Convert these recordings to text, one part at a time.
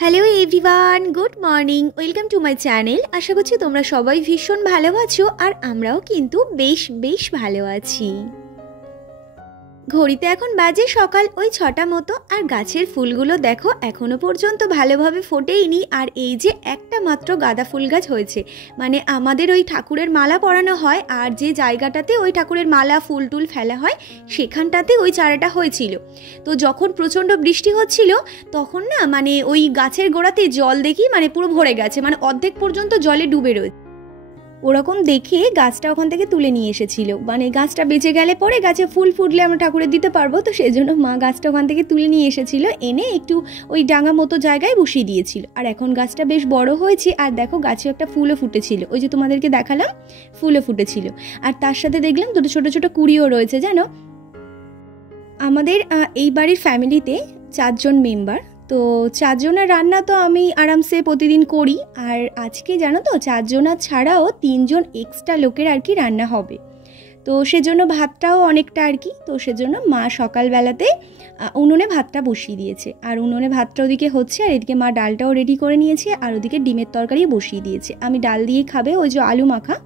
Hello everyone, good morning, welcome to my channel. আশা করছি তোমরা সবাই ভীষণ ভালো আছো আর আমরাও কিন্তু বেশ ভালো আছি। ঘড়িতে এখন বাজে সকাল ওই 6টা মতো, আর গাছের ফুলগুলো দেখো এখনো পর্যন্ত ভালোভাবে ফোটেইনি। আর এই যে একটা মাত্র গাঁদা ফুল গাছ হয়েছে, মানে আমাদের ওই ঠাকুরের মালা পরানো হয় আর যে জায়গাটাতে ওই ঠাকুরের মালা ফুল টুল ফেলা হয় সেখানটাতে ওই চারাটা হয়েছিল। তো যখন প্রচণ্ড বৃষ্টি হচ্ছিল তখন না মানে ওই গাছের গোড়াতে জল দেখি মানে পুরো ভরে গেছে, মানে অর্ধেক পর্যন্ত জলে ডুবে রয়েছে। ওরকম দেখে গাছটা ওখান থেকে তুলে নিয়ে এসেছিল, মানে গাছটা বেঁচে গেলে পরে গাছে ফুল ফুটলে আমরা ঠাকুরের দিতে পারবো, তো সেই জন্য মা গাছটা ওখান থেকে তুলে নিয়ে এসেছিল, এনে একটু ওই ডাঙা মতো জায়গায় বসিয়ে দিয়েছিল। আর এখন গাছটা বেশ বড় হয়েছে, আর দেখো গাছে একটা ফুলও ফুটেছিল, ওই যে তোমাদেরকে দেখালাম ফুলও ফুটেছিল। আর তার সাথে দেখলাম দুটো ছোটো ছোটো কুড়িও রয়েছে। জানো, আমাদের এই বাড়ির ফ্যামিলিতে 4 জন মেম্বার, তো 4 জনের রান্না তো আমি আরামসে প্রতিদিন করি। আর আজকে জানো তো 4 জনার ছাড়াও 3 জন এক্সট্রা লোকের আর কি রান্না হবে, তো সেজন্য ভাতটাও অনেকটা আর কি। তো সেজন্য মা সকালবেলাতে উনুনে ভাতটা বসিয়ে দিয়েছে, আর উনুনে ভাতটা ওদিকে হচ্ছে, আর এদিকে মা ডালটাও রেডি করে নিয়েছে, আর ওদিকে ডিমের তরকারি বসিয়ে দিয়েছে। আমি ডাল দিয়ে খাবে ওই যে আলু মাখা,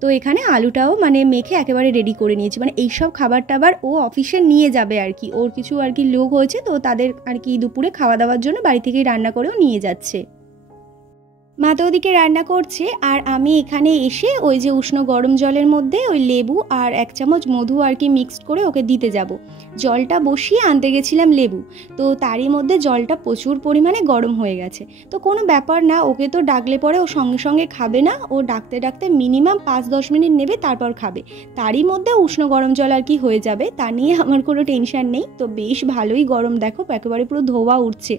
তো এখানে আলুটাও মানে মেখে একেবারে রেডি করে নিয়েছি, মানে এইসব খাবার টাবার ও অফিসে নিয়ে যাবে আর কি। ওর কিছু আর কি লোক হয়েছে, তো তাদের আর কি দুপুরে খাওয়া দাওয়ার জন্য বাড়ি থেকেই রান্না করেও নিয়ে যাচ্ছে। মা তো ওদিকে রান্না করছে, আর আমি এখানে এসে ওই যে উষ্ণ গরম জলের মধ্যে ওই লেবু আর 1 চামচ মধু আর কি মিক্সড করে ওকে দিতে যাব। জলটা বসিয়ে আনতে গেছিলাম লেবু, তো তারই মধ্যে জলটা প্রচুর পরিমাণে গরম হয়ে গেছে। তো কোনো ব্যাপার না, ওকে তো ডাকলে পরে ও সঙ্গে সঙ্গে খাবে না, ও ডাকতে ডাকতে মিনিমাম 5-10 মিনিট নেবে, তারপর খাবে। তারই মধ্যে উষ্ণ গরম জল আর কি হয়ে যাবে, তা নিয়ে আমার কোনো টেনশন নেই। তো বেশ ভালোই গরম, দেখো একেবারে পুরো ধোয়া উঠছে।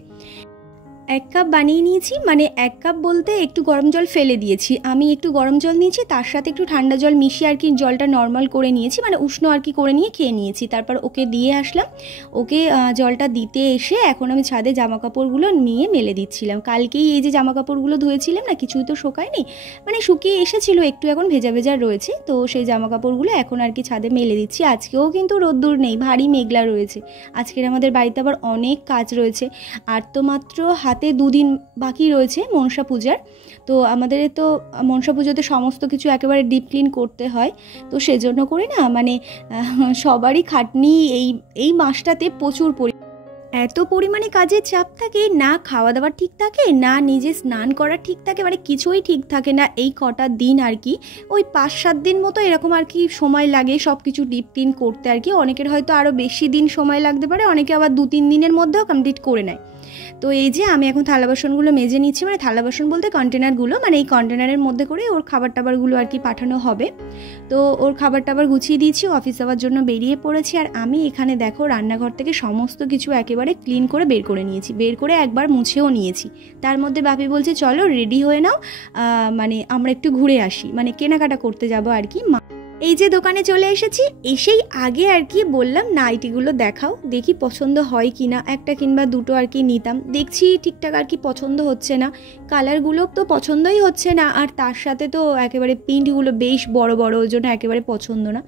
1 কাপ বানিয়ে নিয়েছি, মানে 1 কাপ বলতে একটু গরম জল ফেলে দিয়েছি, আমি একটু গরম জল নিয়েছি, তার সাথে একটু ঠান্ডা জল মিশিয়ে আর কি জলটা নর্মাল করে নিয়েছি, মানে উষ্ণ আর কি করে নিয়ে খেয়ে নিয়েছি। তারপর ওকে দিয়ে আসলাম। ওকে জলটা দিতে এসে এখন আমি ছাদে জামা কাপড়গুলো নিয়ে মেলে দিচ্ছিলাম। কালকেই এই যে জামা কাপড়গুলো ধুয়েছিলাম না, কিছুই তো শোকায়নি, মানে শুকিয়ে এসেছিলো, একটু এখন ভেজা ভেজা রয়েছে, তো সেই জামা কাপড়গুলো এখন আর কি ছাদে মেলে দিচ্ছি। আজকেও কিন্তু রোদ্দুর নেই, ভারী মেঘলা রয়েছে। আজকের আমাদের বাড়িতে আবার অনেক কাজ রয়েছে, আর তো মাত্র হাতে 2 দিন বাকি রয়েছে মনসা পূজার। তো আমাদের তো মনসা পুজোতে সমস্ত কিছু একেবারে ডিপ ক্লিন করতে হয়, তো সেজন্য করে না মানে সবারই খাটনি এই মাসটাতে প্রচুর এত পরিমাণে কাজের চাপ থাকে, না খাওয়া দাওয়া ঠিক থাকে, না নিজে স্নান করা ঠিক থাকে, মানে কিছুই ঠিক থাকে না এই কটা দিন আর কি। ওই 5-7 দিন মতো এরকম আর কি সময় লাগে সব কিছু ডিপ ক্লিন করতে আর কি। অনেকের হয়তো আরও বেশি দিন সময় লাগতে পারে, অনেকে আবার 2-3 দিনের মধ্যেও কমপ্লিট করে নেয়। তো এই যে আমি এখন থালা বাসনগুলো মেজে নিচ্ছি, মানে থালা বাসন বলতে কন্টেনারগুলো, মানে এই কন্টেনারের মধ্যে করে ওর খাবার টাবারগুলো আর কি পাঠানো হবে। তো ওর খাবার টাবার গুছিয়ে দিয়েছি, অফিস যাওয়ার জন্য বেরিয়ে পড়েছি। আর আমি এখানে দেখো রান্নাঘর থেকে সমস্ত কিছু একেবারে ক্লিন করে বের করে নিয়েছি, বের করে একবার মুছেও নিয়েছি। তার মধ্যে বাপি বলছে চলো রেডি হয়ে নাও, মানে আমরা একটু ঘুরে আসি, মানে কেনাকাটা করতে যাব আর কি। এই যে দোকানে চলে এসেছি, এসেই আগে আর কি বললাম নাইটিগুলো দেখাও, দেখি পছন্দ হয় কি না, একটা কিংবা দুটো আর কি নিতাম। দেখছি ঠিকঠাক আর কি পছন্দ হচ্ছে না, কালারগুলো তো পছন্দই হচ্ছে না, আর তার সাথে তো একেবারে প্রিন্টগুলো বেশ বড় বড়, ওই জন্য একেবারে পছন্দ না।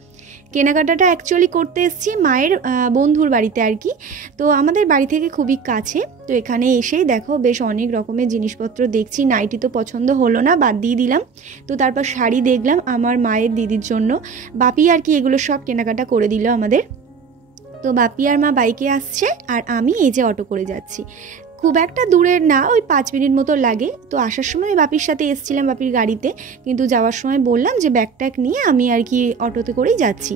কেনাকাটাটা অ্যাকচুয়ালি করতে এসেছি মায়ের বন্ধুর বাড়িতে আর কি, তো আমাদের বাড়ি থেকে খুবই কাছে। তো এখানে এসেই দেখো বেশ অনেক রকমের জিনিসপত্র দেখছি, নাইটি তো পছন্দ হলো না, বাদ দিয়ে দিলাম। তো তারপর শাড়ি দেখলাম আমার মায়ের দিদির জন্য, বাপি আর কি এগুলো সব কেনাকাটা করে দিল আমাদের। তো বাপি আর মা বাইকে আসছে, আর আমি এই যে অটো করে যাচ্ছি। খুব একটা দূরের না, ওই 5 মিনিট মতো লাগে। তো আসার সময় বাপির সাথে এসেছিলাম, বাপির গাড়িতে, কিন্তু যাওয়ার সময় বললাম যে ব্যাগ ট্যাগ নিয়ে আমি আর কি অটোতে করেই যাচ্ছি।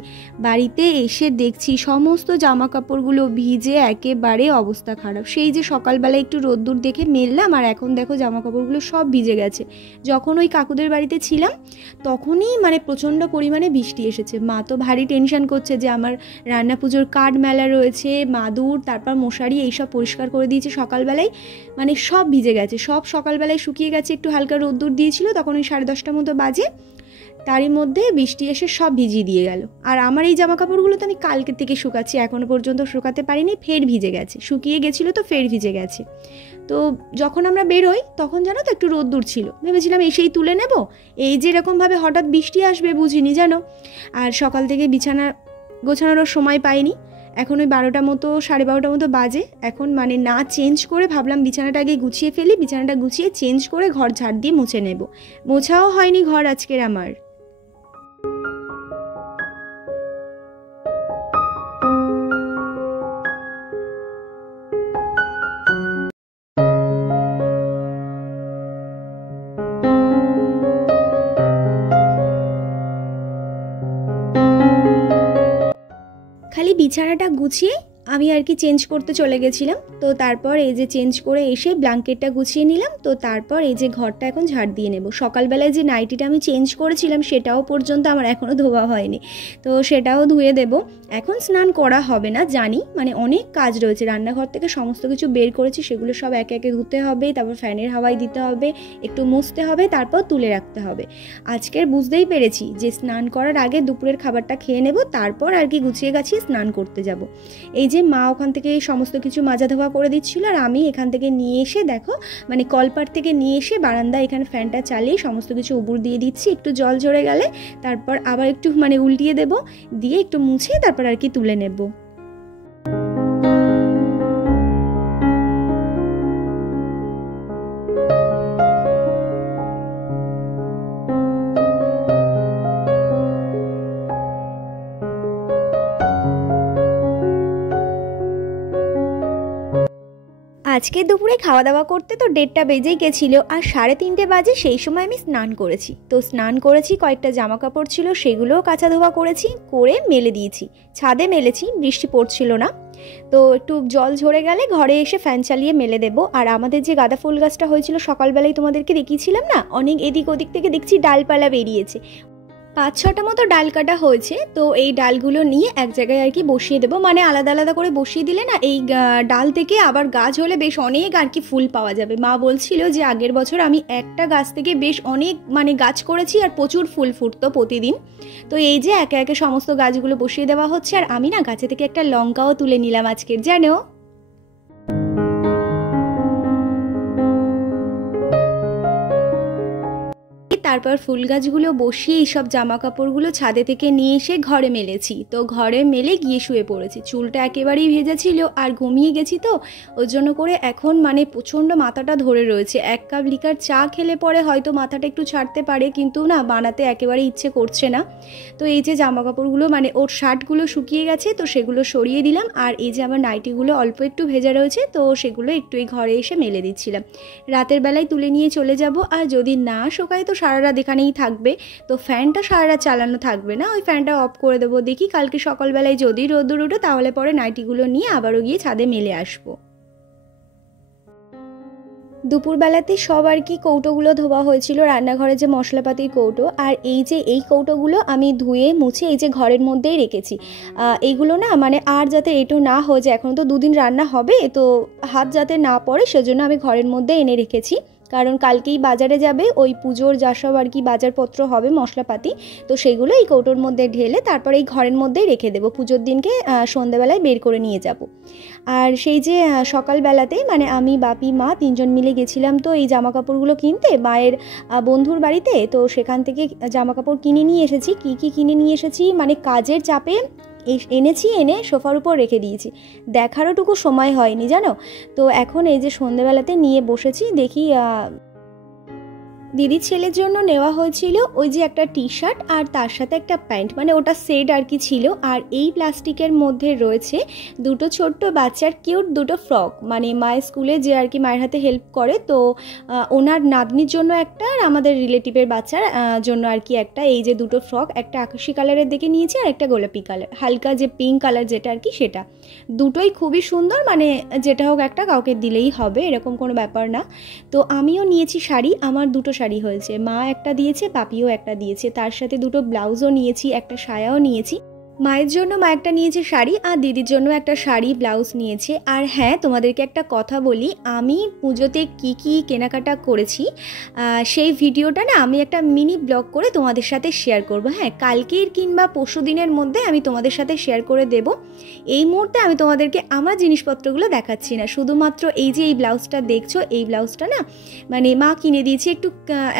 বাড়িতে এসে দেখছি সমস্ত জামা কাপড়গুলো ভিজে একেবারে অবস্থা খারাপ। সেই যে সকালবেলা একটু রোদ্দুর দেখে মেললাম, আর এখন দেখো জামা কাপড়গুলো সব ভিজে গেছে। যখন ওই কাকুদের বাড়িতে ছিলাম তখনই মানে প্রচণ্ড পরিমাণে বৃষ্টি এসেছে। মা তো ভারী টেনশন করছে যে আমার রান্না পুজোর কার্ড মেলা রয়েছে, মাদুর তারপর মশারি এইসব পরিষ্কার করে দিয়েছে সকালবেলায়, মানে সব ভিজে গেছে, সব সকালবেলায় শুকিয়ে গেছে। একটু হালকা রোদ্দুর দিয়েছিল, তখন ওই 10:30টার মতো বাজে, তারই মধ্যে বৃষ্টি এসে সব ভিজিয়ে দিয়ে গেল। আর আমার এই জামা কাপড়গুলো তো আমি কালকে থেকে শুকাচ্ছি, এখনও পর্যন্ত শুকাতে পারিনি, ফের ভিজে গেছে, শুকিয়ে গেছিলো তো ফের ভিজে গেছে। তো যখন আমরা বেরোই তখন জানো তো একটু রোদ্দুর ছিল, ভেবেছিলাম এসেই তুলে নেব, এই যে এরকমভাবে হঠাৎ বৃষ্টি আসবে বুঝিনি জানো। আর সকাল থেকে বিছানা গোছানোরও সময় পাইনি, এখন ওই 12টা মতো 12:30 মতো বাজে। এখন মানে না চেঞ্জ করে ভাবলাম বিছানাটা আগে গুছিয়ে ফেলি, বিছানাটা গুছিয়ে চেঞ্জ করে ঘর ঝাড় দিয়ে মুছে নেব। মোছাও হয়নি ঘর আজকের আমার। খালি বিছানাটা গুছিয়ে আমি আর কি চেঞ্জ করতে চলে গেছিলাম। তো তারপর এই যে চেঞ্জ করে এসে ব্ল্যাঙ্কেটটা গুছিয়ে নিলাম। তো তারপর এই যে ঘরটা এখন ঝাড় দিয়ে নেব। সকালবেলায় যে নাইটিটা আমি চেঞ্জ করেছিলাম সেটাও পর্যন্ত আমার এখনও ধোয়া হয়নি, তো সেটাও ধুয়ে দেব। এখন স্নান করা হবে না জানি, মানে অনেক কাজ রয়েছে। রান্নাঘর থেকে সমস্ত কিছু বের করেছি, সেগুলো সব একে একে ধুতে হবে, তারপর ফ্যানের হাওয়ায় দিতে হবে, একটু মুছতে হবে, তারপর তুলে রাখতে হবে। আজকের বুঝতেই পেরেছি যে স্নান করার আগে দুপুরের খাবারটা খেয়ে নেব, তারপর আর কি গুছিয়ে গাছিয়ে স্নান করতে যাব। এই যে মা ওখান থেকে সমস্ত কিছু মাজা ধোয়া করে দিচ্ছিল, আর আমি এখান থেকে নিয়ে এসে দেখো মানে কলপাট থেকে নিয়ে এসে বারান্দা এখানে ফ্যানটা চালিয়ে সমস্ত কিছু উবুর দিয়ে দিচ্ছি। একটু জল ঝরে গেলে তারপর আবার একটু মানে উল্টিয়ে দেব, দিয়ে একটু মুছে তারপর আর কি তুলে নেব। আজকে দুপুরে খাওয়া দাওয়া করতে তো 1:30 বেজেই গেছিলো, আর 3:30 বাজে সেই সময় আমি স্নান করেছি। তো স্নান করেছি, কয়েকটা জামা কাপড় ছিল সেগুলোও কাচা ধোয়া করেছি, করে মেলে দিয়েছি। ছাদে মেলেছি, বৃষ্টি পড়ছিল না। তো একটু জল ঝরে গেলে ঘরে এসে ফ্যান চালিয়ে মেলে দেব। আর আমাদের যে গাঁদা ফুল গাছটা হয়েছিল সকালবেলায় তোমাদেরকে দেখিয়েছিলাম না, অনেক এদিক ওদিক থেকে দেখছি ডালপালা বেরিয়েছে। 5-6টা মতো ডাল কাটা হয়েছে। তো এই ডালগুলো নিয়ে এক জায়গায় আর কি বসিয়ে দেবো, মানে আলাদা আলাদা করে বসিয়ে দিলে না এই ডাল থেকে আবার গাছ হলে বেশ অনেক আর কি ফুল পাওয়া যাবে। মা বলছিল যে আগের বছর আমি একটা গাছ থেকে বেশ অনেক মানে গাছ করেছি আর প্রচুর ফুল ফুটতো প্রতিদিন। তো এই যে একে একে সমস্ত গাছগুলো বসিয়ে দেওয়া হচ্ছে। আর আমি না গাছে থেকে একটা লঙ্কাও তুলে নিলাম আজকের, জানো। তারপর ফুল গাছগুলো বসিয়ে এইসব জামা কাপড়গুলো ছাদে থেকে নিয়ে এসে ঘরে মেলেছি। তো ঘরে মেলে গিয়ে শুয়ে পড়েছি। চুলটা একেবারেই ভেজা ছিল আর ঘুমিয়ে গেছি, তো ওর জন্য করে এখন মানে প্রচণ্ড মাথাটা ধরে রয়েছে। 1 কাপ লিকার চা খেলে পরে হয়তো মাথাটা একটু ছাড়তে পারে, কিন্তু না বানাতে একেবারে ইচ্ছে করছে না। তো এই যে জামা কাপড়গুলো মানে ওর শার্টগুলো শুকিয়ে গেছে, তো সেগুলো সরিয়ে দিলাম। আর এই যে আমার নাইটিগুলো অল্প একটু ভেজা রয়েছে, তো সেগুলো একটু এই ঘরে এসে মেলে দিচ্ছিলাম। রাতের বেলায় তুলে নিয়ে চলে যাব। আর যদি না শুকায় তো সারা রাত এখানেই থাকবে। তো ফ্যানটা সারা রাত চালানো থাকবে না, ওই ফ্যানটা অফ করে দেবো। দেখি কালকে সকালবেলায় যদি রোদ্দুর ওঠে তাহলে পরে নাইটিগুলো নিয়ে আবারও গিয়ে ছাদে মেলে আসবো। দুপুরবেলাতে সব আর কি কৌটোগুলো ধোয়া হয়েছিল, রান্নাঘরে যে মশলাপাতির কৌটো। আর এই যে এই কৌটোগুলো আমি ধুয়ে মুছে এই যে ঘরের মধ্যেই রেখেছি। এইগুলো না মানে আর যাতে এঁটো না হয়ে যায়, এখন তো 2 দিন রান্না হবে, তো হাত যাতে না পড়ে সেজন্য আমি ঘরের মধ্যে এনে রেখেছি। কারণ কালকেই বাজারে যাবে, ওই পুজোর যা সব আর কি বাজারপত্র হবে মশলাপাতি, তো সেগুলো এই কৌটোর মধ্যে ঢেলে তারপরে এই ঘরের মধ্যেই রেখে দেবো। পুজোর দিনকে সন্ধ্যাবেলায় বের করে নিয়ে যাব। আর সেই যে সকালবেলাতেই মানে আমি বাপি মা 3জন মিলে গেছিলাম তো এই জামা কাপড়গুলো কিনতে মায়ের বন্ধুর বাড়িতে। তো সেখান থেকে জামা কাপড় কিনে নিয়ে এসেছি। কি কি কিনে নিয়ে এসেছি মানে কাজের চাপে এনেছি, এনে সোফার উপর রেখে দিয়েছি, দেখারওটুকু সময় হয়নি জানো। তো এখন এই যে সন্ধ্যেবেলাতে নিয়ে বসেছি, দেখি দিদির ছেলের জন্য নেওয়া হয়েছিল ওই যে একটা টি শার্ট আর তার সাথে একটা প্যান্ট, মানে ওটা সেট আর কি ছিল। আর এই প্লাস্টিকের মধ্যে রয়েছে 2টো ছোট্ট বাচ্চার কিউট 2টো ফ্রক, মানে মায়ের স্কুলে যে আর কি মায়ের হাতে হেল্প করে, তো ওনার নাতনির জন্য একটা আর আমাদের রিলেটিভের বাচ্চার জন্য আর কি একটা। এই যে 2টো ফ্রক, একটা আকাশি কালারের দিকে নিয়েছি আর একটা গোলাপি কালার, হালকা যে পিঙ্ক কালার যেটা আর কি সেটা। দুটোই খুবই সুন্দর, মানে যেটা হোক একটা কাউকে দিলেই হবে এরকম কোনো ব্যাপার না। তো আমিও নিয়েছি শাড়ি, আমার 2টো শাড়ি হয়েছে, মা একটা দিয়েছে, পাপিও একটা দিয়েছে, তার সাথে 2টো ব্লাউজও নিয়েছি, একটা সায়াও নিয়েছি। মায়ের জন্য মা একটা নিয়েছে শাড়ি, আর দিদির জন্য একটা শাড়ি ব্লাউজ নিয়েছে। আর হ্যাঁ, তোমাদেরকে একটা কথা বলি, আমি পুজোতে কি কি কেনাকাটা করেছি সেই ভিডিওটা না আমি একটা মিনি ব্লগ করে তোমাদের সাথে শেয়ার করব। হ্যাঁ, কালকের কিংবা পরশু দিনের মধ্যে আমি তোমাদের সাথে শেয়ার করে দেব। এই মুহূর্তে আমি তোমাদেরকে আমার জিনিসপত্রগুলো দেখাচ্ছি না, শুধুমাত্র এই যে এই ব্লাউজটা দেখছো, এই ব্লাউজটা না মানে মা কিনে দিয়েছে,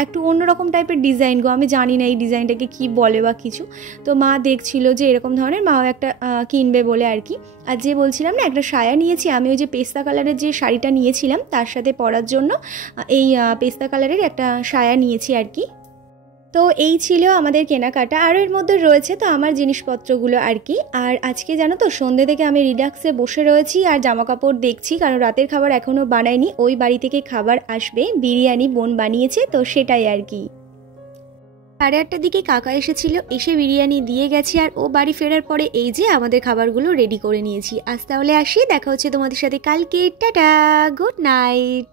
একটু অন্যরকম টাইপের ডিজাইন গো, আমি জানি না এই ডিজাইনটাকে কি বলে বা কিছু। তো মা দেখছিল যে এরকম রকম ধরনের, মাও একটা কিনবে বলে আর কি। আর যে বলছিলাম না একটা সায়া নিয়েছি আমি, ওই যে পেস্তা কালারের যে শাড়িটা নিয়েছিলাম তার সাথে পরার জন্য এই পেস্তা কালারের একটা সায়া নিয়েছি আর কি। তো এই ছিল আমাদের কেনাকাটা, আর এর মধ্যে রয়েছে তো আমার জিনিসপত্রগুলো আর কি। আর আজকে জানো তো সন্ধ্যে থেকে আমি রিল্যাক্সে বসে রয়েছি আর জামা কাপড় দেখছি, কারণ রাতের খাবার এখনও বানাইনি, ওই বাড়ি থেকে খাবার আসবে, বিরিয়ানি বোন বানিয়েছে, তো সেটাই আর কি। 8:30টার দিকে কাকা এসেছিল, এসে বিরিয়ানি দিয়ে গেছে, আর ও বাড়ি ফেরার পরে এই যে আমাদের খাবারগুলো রেডি করে নিয়েছি। আজ তাহলে আসি, দেখা হচ্ছে তোমাদের সাথে কালকে, টাটা, গুড নাইট।